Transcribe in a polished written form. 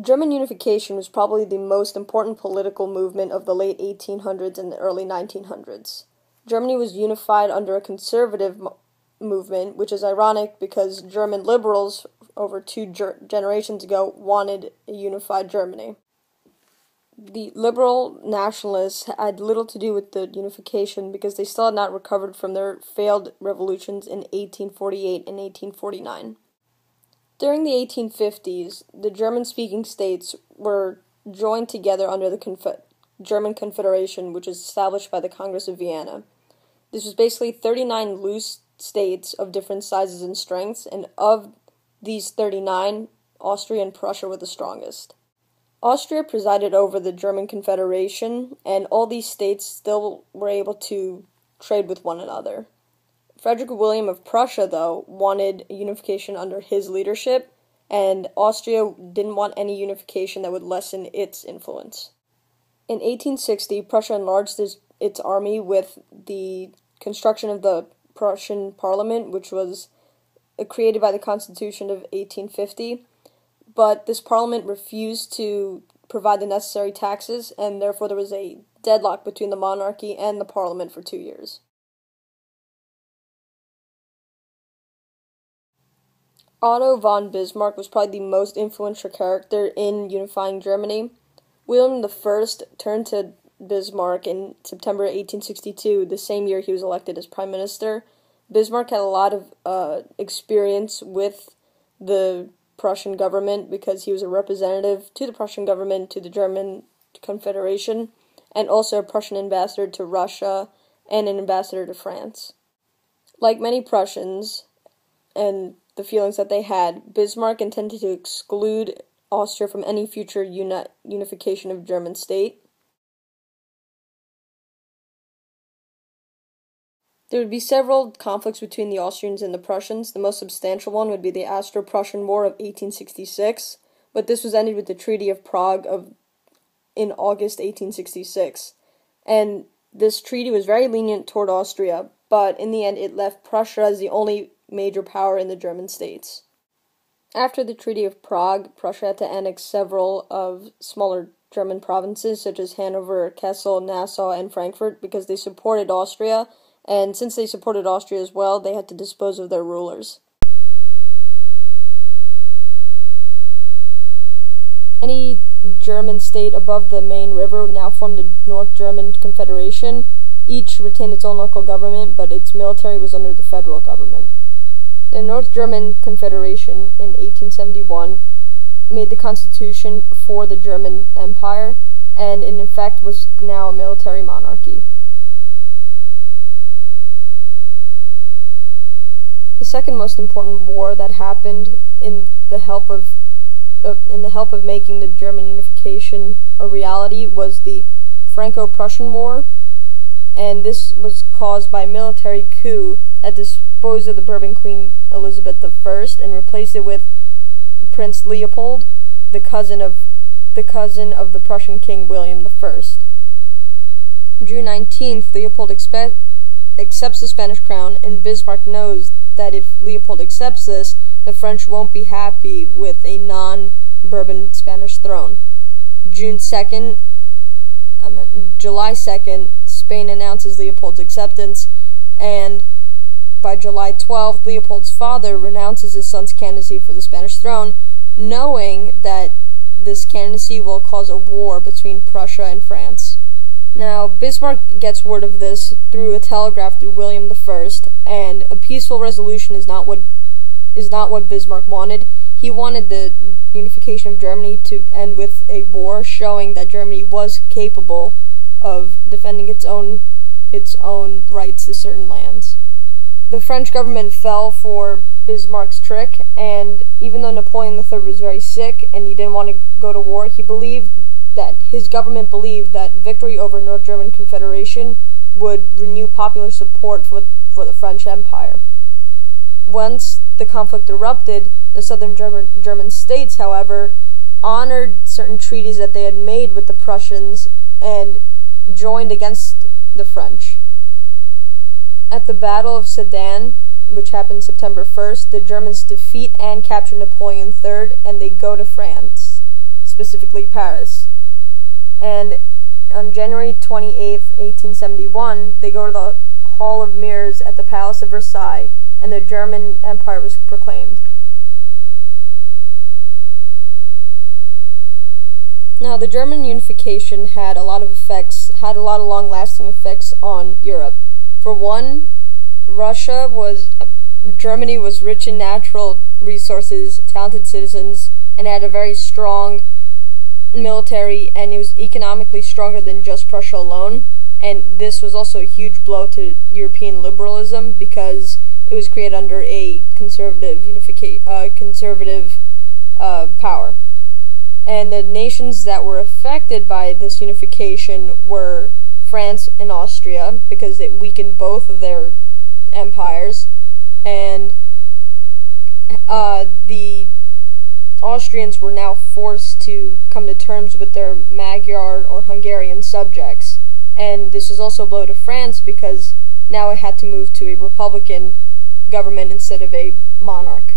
German unification was probably the most important political movement of the late 1800s and the early 1900s. Germany was unified under a conservative movement, which is ironic because German liberals over two generations ago wanted a unified Germany. The liberal nationalists had little to do with the unification because they still had not recovered from their failed revolutions in 1848 and 1849. During the 1850s, the German-speaking states were joined together under the German Confederation, which was established by the Congress of Vienna. This was basically 39 loose states of different sizes and strengths, and of these 39, Austria and Prussia were the strongest. Austria presided over the German Confederation, and all these states still were able to trade with one another. Frederick William of Prussia, though, wanted unification under his leadership, and Austria didn't want any unification that would lessen its influence. In 1860, Prussia enlarged its army with the construction of the Prussian Parliament, which was created by the Constitution of 1850, but this parliament refused to provide the necessary taxes, and therefore there was a deadlock between the monarchy and the parliament for 2 years. Otto von Bismarck was probably the most influential character in unifying Germany. William I turned to Bismarck in September 1862, the same year he was elected as prime minister. Bismarck had a lot of experience with the Prussian government because he was a representative to the Prussian government, to the German Confederation, and also a Prussian ambassador to Russia and an ambassador to France. Like many Prussians and the feelings that they had, Bismarck intended to exclude Austria from any future unification of German state. There would be several conflicts between the Austrians and the Prussians. The most substantial one would be the Austro-Prussian War of 1866, but this was ended with the Treaty of Prague in August 1866. And this treaty was very lenient toward Austria, but in the end it left Prussia as the only major power in the German states. After the Treaty of Prague, Prussia had to annex several of smaller German provinces, such as Hanover, Kassel, Nassau, and Frankfurt, because they supported Austria, and since they supported Austria as well, they had to dispose of their rulers. Any German state above the Main River now formed the North German Confederation. Each retained its own local government, but its military was under the federal government. The North German Confederation in 1871 made the constitution for the German Empire, and in effect was now a military monarchy. The second most important war that happened in the help of making the German unification a reality was the Franco-Prussian War, and this was caused by a military coup that disposed of the Bourbon Queen Elizabeth I and replaced it with Prince Leopold, the cousin of the Prussian King William I. June 19th, Leopold accepts the Spanish crown, and Bismarck knows that if Leopold accepts this, the French won't be happy with a non-Bourbon Spanish throne. July 2nd, Spain announces Leopold's acceptance, and by July 12th, Leopold's father renounces his son's candidacy for the Spanish throne, knowing that this candidacy will cause a war between Prussia and France. Now, Bismarck gets word of this through a telegraph through William I, and a peaceful resolution is not what Bismarck wanted. He wanted the unification of Germany to end with a war, showing that Germany was capable of defending its own rights to certain lands. The French government fell for Bismarck's trick, and even though Napoleon III was very sick and he didn't want to go to war, his government believed that victory over North German Confederation would renew popular support for the French Empire. Once the conflict erupted, the southern German states, however, honored certain treaties that they had made with the Prussians and joined against the French. At the Battle of Sedan, which happened September 1st, the Germans defeat and capture Napoleon III, and they go to France. specifically Paris. And on January 28th, 1871, they go to the Hall of Mirrors at the Palace of Versailles, and the German Empire was proclaimed. Now, the German unification had a lot of long-lasting effects on Europe. For one, Germany was rich in natural resources, talented citizens, and had a very strong military, and it was economically stronger than just Prussia alone. And this was also a huge blow to European liberalism because it was created under a conservative power. And the nations that were affected by this unification were France and Austria, because it weakened both of their empires, and the Austrians were now forced to come to terms with their Magyar or Hungarian subjects. And this was also a blow to France because now it had to move to a republican government instead of a monarch.